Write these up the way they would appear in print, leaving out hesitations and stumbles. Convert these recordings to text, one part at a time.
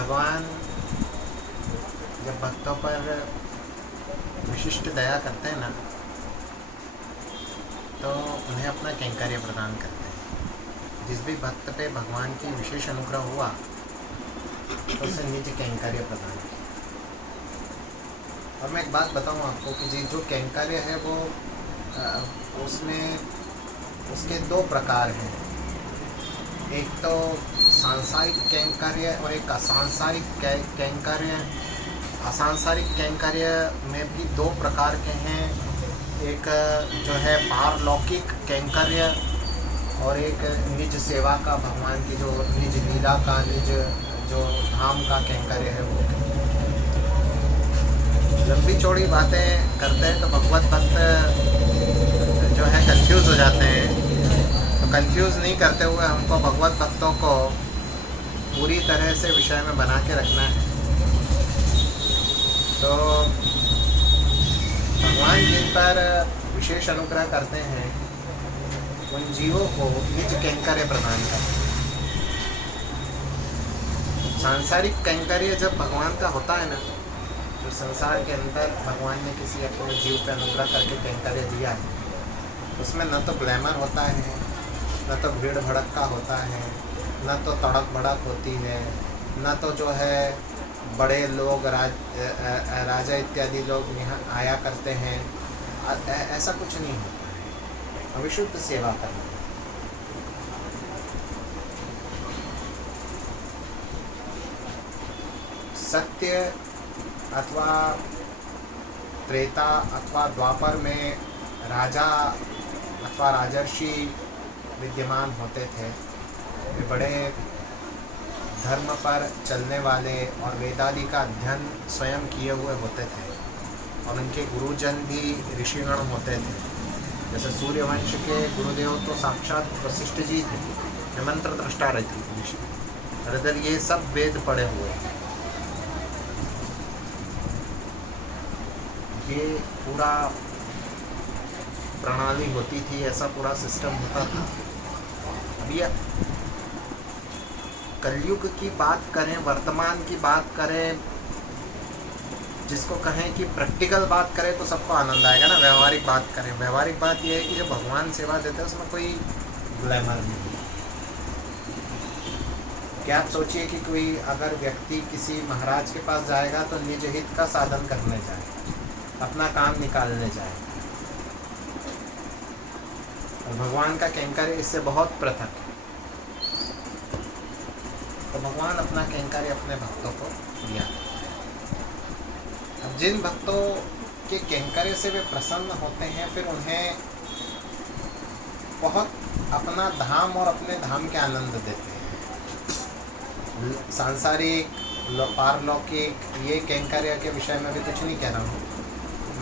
भगवान जब भक्तों पर विशिष्ट दया करते हैं ना, तो उन्हें अपना कैंकर्य प्रदान करते हैं। जिस भी भक्त पे भगवान की विशेष अनुग्रह हुआ तो उसे निज कैंकर्य प्रदान किया। और मैं एक बात बताऊं आपको कि जो कैंकर्य है वो उसमें उसके दो प्रकार हैं। एक तो सांसारिक कैंकर्य और एक असांसारिक कैंकर्य। असांसारिक कैंकर्य में भी दो प्रकार के हैं। एक जो है पारलौकिक कैंकर्य और एक निज सेवा का, भगवान की जो निज लीला का, निज जो धाम का कैंकर्य है वो। लंबी चौड़ी बातें करते हैं तो भगवत भक्त जो है कंफ्यूज हो जाते हैं। तो कंफ्यूज नहीं करते हुए हमको भगवत भक्तों को पूरी तरह से विषय में बना के रखना है। तो भगवान जिन पर विशेष अनुग्रह करते हैं उन जीवों को निज कैंकर्य प्रदान करते हैं। सांसारिक कैंकर्य जब भगवान का होता है ना, जो संसार के अंदर भगवान ने किसी अपने जीव पर अनुग्रह करके कैंकर्य दिया है, उसमें न तो ग्लैमर होता है, न तो भीड़ भड़का होता है, न तो तड़क भड़क होती है, न तो जो है बड़े लोग राजा इत्यादि लोग यहाँ आया करते हैं। ऐसा कुछ नहीं होता है। अविशुद्ध सेवा करना। सत्य अथवा त्रेता अथवा द्वापर में राजा अथवा राजर्षि विद्यमान होते थे। वे बड़े धर्म पर चलने वाले और वेदादि का अध्ययन स्वयं किए हुए होते थे और उनके गुरुजन भी ऋषिगण होते थे। जैसे सूर्यवंश के गुरुदेव तो साक्षात वशिष्ठ जी थे, मंत्र दृष्टा रहती ऋषि। और इधर ये सब वेद पढ़े हुए हैं। ये पूरा प्रणाली होती थी, ऐसा पूरा सिस्टम होता था। अभी कलयुग की बात करें, वर्तमान की बात करें, जिसको कहें कि प्रैक्टिकल बात करें तो सबको आनंद आएगा ना। व्यवहारिक बात करें, व्यवहारिक बात यह है कि जो भगवान सेवा देते हैं उसमें कोई ग्लैमर नहीं। क्या आप सोचिए कि कोई अगर व्यक्ति किसी महाराज के पास जाएगा तो निज हित का साधन करने जाए, अपना काम निकालने जाए, और भगवान का कैंकर्य इससे बहुत पृथक है। तो भगवान अपना कैंकर्य अपने भक्तों को दिया। अब जिन भक्तों के कैंकर्य से वे प्रसन्न होते हैं, फिर उन्हें बहुत अपना धाम और अपने धाम के आनंद देते हैं। सांसारिक पारलौकिक ये कैंकर्य के विषय में भी कुछ नहीं कह रहा हूँ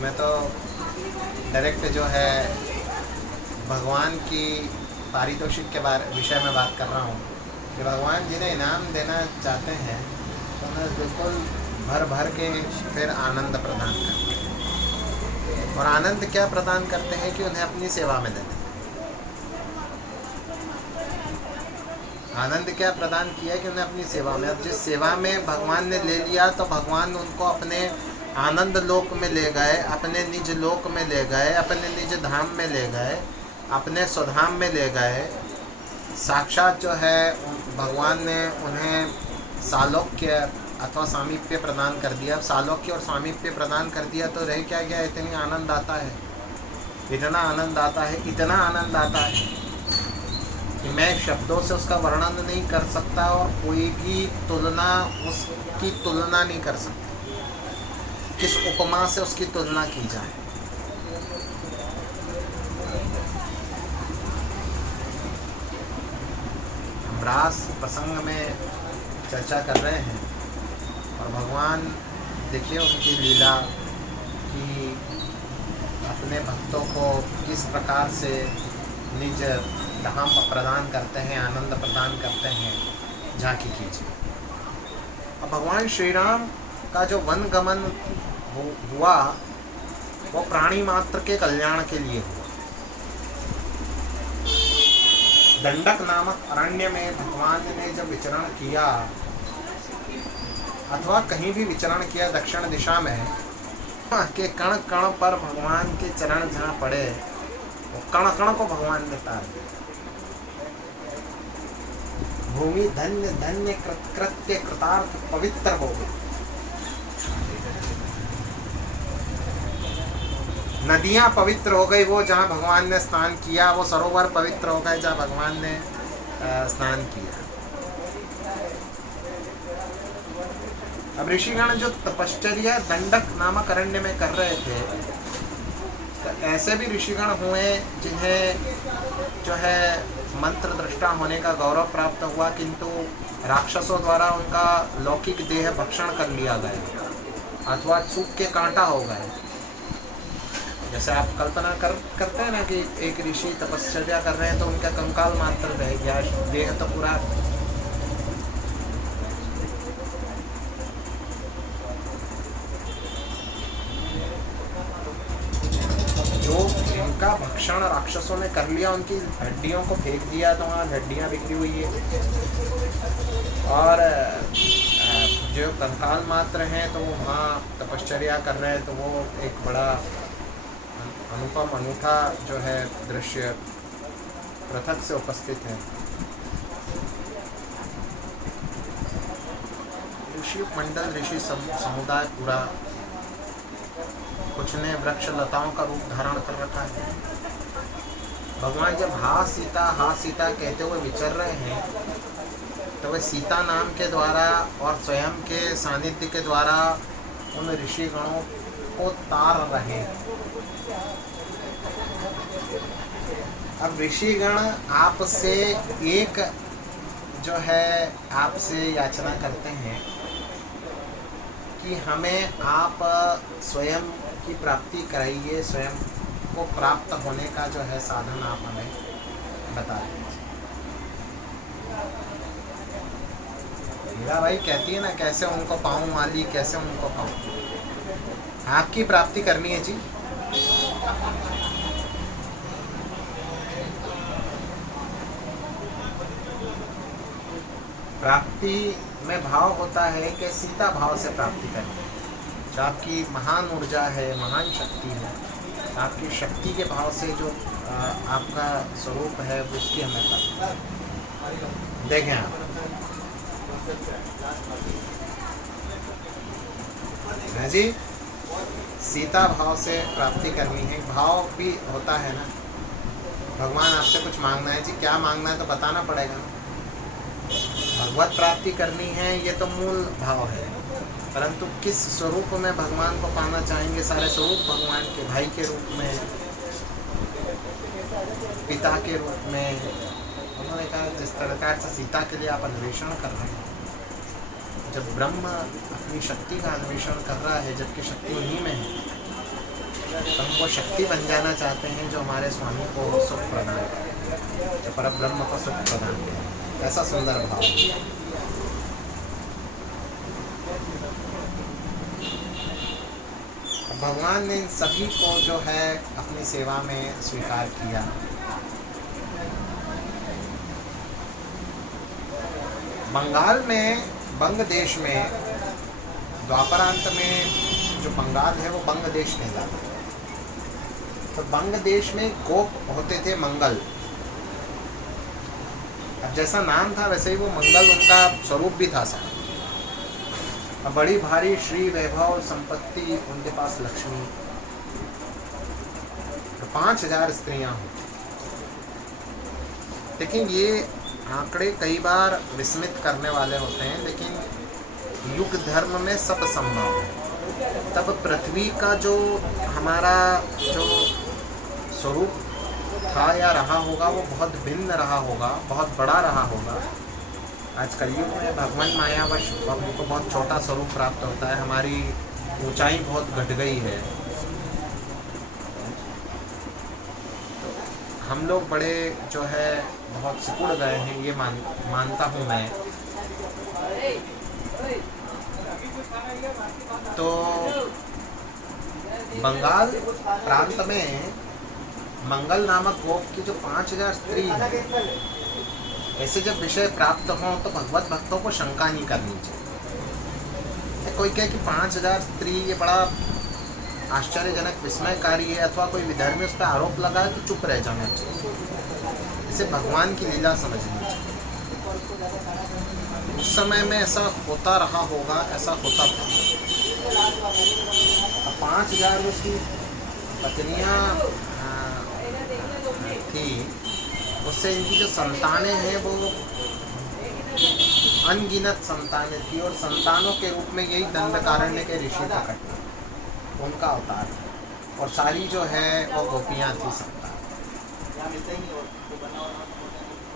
मैं, तो डायरेक्ट जो है भगवान की पारितोषिक के विषय में बात कर रहा हूँ कि भगवान जिन्हें इनाम देना चाहते हैं तो उन्हें बिल्कुल भर भर के फिर आनंद प्रदान करते हैं। और आनंद क्या प्रदान करते हैं कि उन्हें अपनी सेवा में देते हैं। आनंद क्या प्रदान किया कि उन्हें अपनी सेवा में, अब जिस सेवा में भगवान ने ले लिया तो भगवान उनको अपने आनंद लोक में ले गए, अपने निज लोक में ले गए, अपने निज धाम में ले गए, अपने स्वधाम में ले गए। साक्षात जो है भगवान ने उन्हें सालोक्य अथवा सामीप्य प्रदान कर दिया। अब सालोक्य और सामीप्य प्रदान कर दिया तो रह क्या गया? इतनी आनंद आता है, इतना आनंद आता है, इतना आनंद आता है कि मैं शब्दों से उसका वर्णन नहीं कर सकता और कोई भी तुलना उसकी तुलना नहीं कर सकता। किस उपमा से उसकी तुलना की जाए? रास प्रसंग में चर्चा कर रहे हैं और भगवान देखिए उनकी लीला कि अपने भक्तों को किस प्रकार से निज धाम प्रदान करते हैं, आनंद प्रदान करते हैं। झांकी कीजिए। अब भगवान श्री राम का जो वन गमन हुआ वो प्राणी मात्र के कल्याण के लिए हुआ। दंडक नामक अरण्य में भगवान ने जब विचरण किया अथवा कहीं भी विचरण किया दक्षिण दिशा में के कण कण पर भगवान के चरण जहाँ पड़े वो कण कण को भगवान ने तार दिया। भूमि धन्य धन्य कृत्य कृतार्थ पवित्र हो गई। नदियां पवित्र हो गई, वो जहाँ भगवान ने स्नान किया, वो सरोवर पवित्र हो गए जहाँ भगवान ने स्नान किया। अब ऋषिगण जो तपश्चर्या दंडक नामक अरण्य में कर रहे थे, तो ऐसे भी ऋषिगण हुए जिन्हें जो है मंत्र दृष्टा होने का गौरव प्राप्त हुआ, किंतु राक्षसों द्वारा उनका लौकिक देह भक्षण कर लिया गया अथवा चूक के कांटा हो गए। जैसे आप कल्पना करते हैं ना कि एक ऋषि तपश्चर्या कर रहे हैं तो उनका कंकाल मात्र रह गया, देह तो पूरा। जो इनका भक्षण राक्षसों ने कर लिया, उनकी हड्डियों को फेंक दिया तो वहाँ हड्डियाँ बिखरी हुई है, और जो कंकाल मात्र हैं तो वो वहाँ तपश्चर्या कर रहे हैं, तो वो एक बड़ा अनुपम अनूठा जो है दृश्य पृथक से उपस्थित है। ऋषि मंडल, ऋषि समुदाय पूरा कुछ ने वृक्ष लताओं का रूप धारण कर रखा है। भगवान जब हा सीता कहते हुए विचर रहे हैं, तो वे सीता नाम के द्वारा और स्वयं के सानिध्य के द्वारा उन ऋषिगणों को तार रहे हैं। अब ऋषिगण आपसे एक जो है आपसे याचना करते हैं कि हमें आप स्वयं की प्राप्ति कराइए, स्वयं को प्राप्त होने का जो है साधन आप हमें बता दीजिए। मीरा भाई कहती है ना, कैसे उनको पाऊँ माली, कैसे उनको पाऊँ। आपकी प्राप्ति करनी है जी। प्राप्ति में भाव होता है कि सीता भाव से प्राप्ति करनी। जो आपकी महान ऊर्जा है, महान शक्ति है, आपकी शक्ति के भाव से जो आपका स्वरूप है उसकी हमें प्राप्ति। देखें आप है जी, सीता भाव से प्राप्ति करनी है। भाव भी होता है ना, भगवान आपसे कुछ मांगना है जी, क्या मांगना है तो बताना पड़ेगा। भगवत प्राप्ति करनी है, ये तो मूल भाव है, परंतु किस स्वरूप में भगवान को पाना चाहेंगे। सारे स्वरूप भगवान के, भाई के रूप में, पिता के रूप में। उन्होंने कहा जिस प्रकार से सीता के लिए आप अन्वेषण कर रहे हैं, जब ब्रह्म अपनी शक्ति का अन्वेषण कर रहा है, जबकि शक्ति उन्हीं में है, तो हम वो शक्ति बन जाना चाहते हैं जो हमारे स्वामी को सुख प्रदान करे, जो पर ब्रह्म को सुख प्रदान करे। ऐसा सुंदर भाव। भगवान ने इन सभी को जो है अपनी सेवा में स्वीकार किया। बंगाल में, बंग देश में, द्वापरांत में जो बंगाल है वो बंग देश कहलाता है। तो बंग देश में गोप होते थे मंगल। अब जैसा नाम था वैसे ही वो मंगल उनका स्वरूप भी था सारा। अब बड़ी भारी श्री वैभव संपत्ति उनके पास, लक्ष्मी, तो 5000 स्त्रियां होती। लेकिन ये आंकड़े कई बार विस्मित करने वाले होते हैं, लेकिन युग धर्म में सब संभव है। तब पृथ्वी का जो हमारा जो स्वरूप था या रहा होगा वो बहुत भिन्न रहा होगा, बहुत बड़ा रहा होगा। आज कलयुग में भगवान मायावश हमको बहुत छोटा स्वरूप प्राप्त होता है, हमारी ऊंचाई बहुत घट गई है। तो हम लोग बड़े जो है बहुत सिकुड़ गए हैं, ये मानता हूँ मैं। तो बंगाल प्रांत में मंगल नामक गोप की जो 5000 स्त्री है, ऐसे जब विषय प्राप्त हों तो भगवत भक्तों को शंका नहीं करनी चाहिए। कोई कहे कि 5000 स्त्री ये बड़ा आश्चर्यजनक विस्मयकारी है, अथवा कोई विधर्मी उस पर आरोप लगा तो चुप रह जाना चाहिए। इसे भगवान की लीला समझनी चाहिए। उस समय में ऐसा होता रहा होगा, ऐसा होता था। 5000 उसकी पत्नियां थी, उससे इनकी जो संतानें हैं वो अनगिनत संतानें थी, और संतानों के रूप में यही दंडकारण्य के ऋषि प्रकट हुए, उनका अवतार है। और सारी जो है वो गोपियां थी संतान,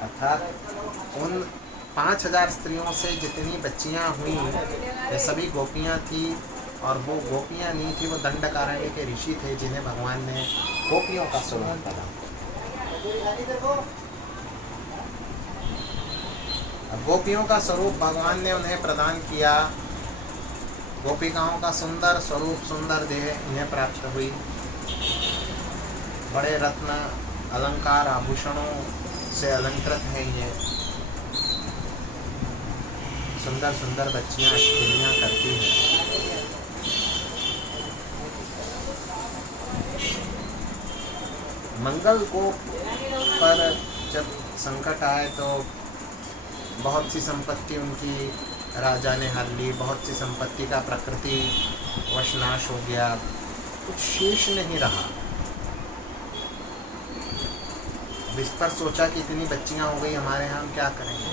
अर्थात उन 5000 स्त्रियों से जितनी बच्चियां हुई ये सभी गोपियां थी। और वो गोपियां नहीं थी, वो दंडकारण्य के ऋषि थे जिन्हें भगवान ने गोपियों का स्वरूप प्रदान किया। अब गोपियों का स्वरूप भगवान ने उन्हें प्रदान किया। गोपिकाओं का सुंदर स्वरूप, सुंदर देह इन्हें प्राप्त हुई। बड़े रत्न अलंकार आभूषणों से अलंकृत हैं ये। सुंदर सुंदर बच्चियां अष्टमियां करती हैं। मंगल को पर जब संकट आए तो बहुत सी संपत्ति उनकी राजा ने हर ली, बहुत सी संपत्ति का प्रकृति वश नाश हो गया, कुछ शेष नहीं रहा। अब इस पर सोचा कि इतनी बच्चियां हो गई हमारे यहाँ, हम क्या करेंगे।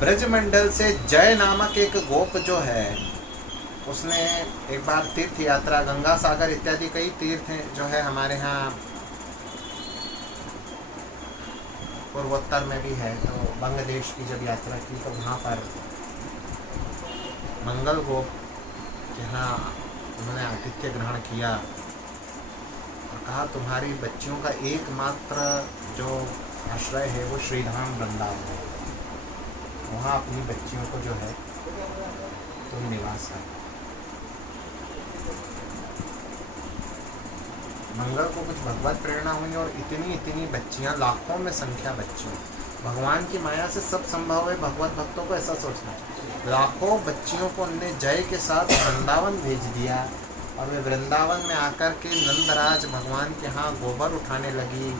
ब्रजमंडल से जय नामक एक गोप जो है, उसने एक बार तीर्थ यात्रा, गंगा सागर इत्यादि कई तीर्थ हैं जो है हमारे यहाँ पूर्वोत्तर में भी है। तो बांग्लादेश की जब यात्रा की तो वहाँ पर मंगल गोप यहाँ उन्होंने आतिथ्य ग्रहण किया और कहा तुम्हारी बच्चियों का एकमात्र जो आश्रय है वो श्रीधाम वृंदावन है, वहाँ अपनी बच्चियों को जो है तुम निवास कर। मंगल को कुछ भगवत प्रेरणा हुई और इतनी बच्चियां, लाखों में संख्या बच्चियों, भगवान की माया से सब संभव है। भगवत भक्तों को ऐसा सोचना चाहिए। लाखों बच्चियों को उन्होंने जय के साथ वृंदावन भेज दिया और वे वृंदावन में आकर के नंदराज भगवान के यहाँ गोबर उठाने लगी।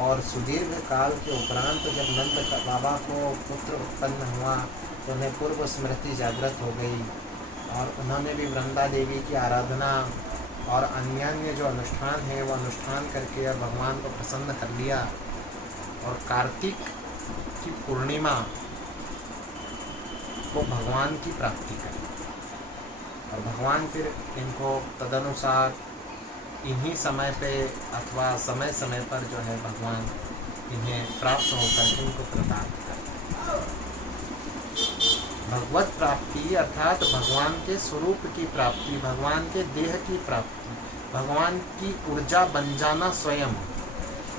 और सुदीर्घ काल के उपरांत जब नंद बाबा को पुत्र उत्पन्न हुआ तो उन्हें पूर्व स्मृति जागृत हो गई और उन्होंने भी वृंदा देवी की आराधना और अन्य जो अनुष्ठान है वो अनुष्ठान करके और भगवान को प्रसन्न कर लिया। और कार्तिक की पूर्णिमा को भगवान की प्राप्ति करी और भगवान फिर इनको तदनुसार इन्हीं समय पे अथवा समय समय पर जो है भगवान इन्हें प्राप्त होकर इनको प्रदान करें। भगवत प्राप्ति अर्थात भगवान के स्वरूप की प्राप्ति, भगवान के देह की प्राप्ति, भगवान की ऊर्जा बन जाना, स्वयं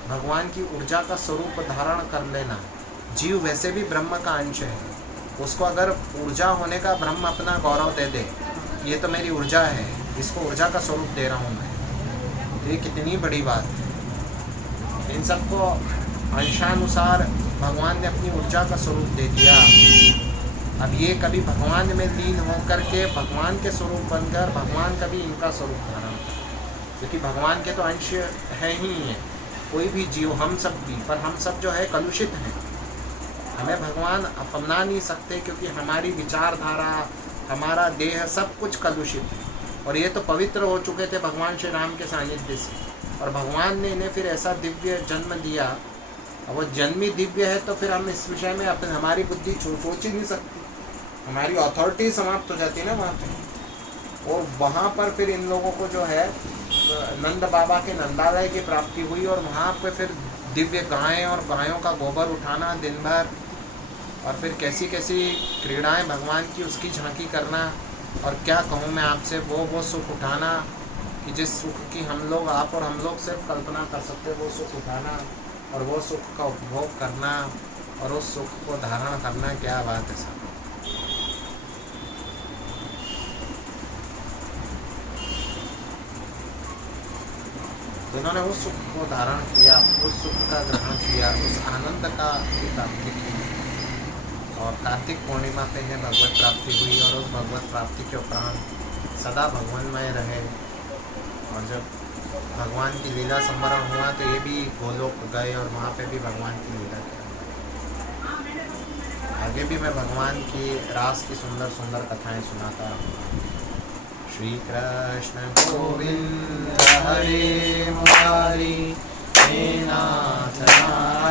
भगवान की ऊर्जा का स्वरूप धारण कर लेना। जीव वैसे भी ब्रह्म का अंश है, उसको अगर ऊर्जा होने का ब्रह्म अपना गौरव दे दे, ये तो मेरी ऊर्जा है, इसको ऊर्जा का स्वरूप दे रहा हूँ मैं, ये कितनी बड़ी बात है। इन सबको अंशानुसार भगवान ने अपनी ऊर्जा का स्वरूप दे दिया। अब ये कभी भगवान में लीन होकर के भगवान के स्वरूप बनकर भगवान कभी इनका स्वरूप धारण कर, क्योंकि भगवान के तो अंश है ही है कोई भी जीव, हम सब भी, पर हम सब जो है कलुषित हैं। हमें भगवान अपना नहीं सकते क्योंकि हमारी विचारधारा, हमारा देह सब कुछ कलुषित है। और ये तो पवित्र हो चुके थे भगवान श्री राम के सानिध्य से, और भगवान ने इन्हें फिर ऐसा दिव्य जन्म दिया। अब वो जन्म ही दिव्य है तो फिर हम इस विषय में अपने हमारी बुद्धि सोच ही नहीं सकती, हमारी अथॉरिटी समाप्त हो जाती है ना वहाँ पे। और वहाँ पर फिर इन लोगों को जो है नंद बाबा के नंदालय की प्राप्ति हुई और वहाँ पे फिर दिव्य गायें और गायों का गोबर उठाना दिन भर, और फिर कैसी कैसी क्रीड़ाएं भगवान की उसकी झांकी करना। और क्या कहूँ मैं आपसे, वो सुख उठाना कि जिस सुख की हम लोग, आप और हम लोग सिर्फ कल्पना कर सकते, वो सुख उठाना और वो सुख का उपभोग करना और उस सुख को धारण करना, क्या बात है साहब। तो इन्होंने उस सुख को धारण किया, उस सुख का ग्रहण किया, उस आनंद का प्राप्ति की। और कार्तिक पूर्णिमा पे है भगवत प्राप्ति हुई, और उस भगवत प्राप्ति के उपरांत सदा भगवानमय रहे। और जब भगवान की लीला संवरण हुआ तो ये भी गोलोक गए और वहाँ पे भी भगवान की लीला की। आगे भी मैं भगवान की रास की सुंदर सुंदर कथाएं सुनाता रहूँगा। श्री कृष्ण गोविंद हरे मुरारी हे नाथ नारायण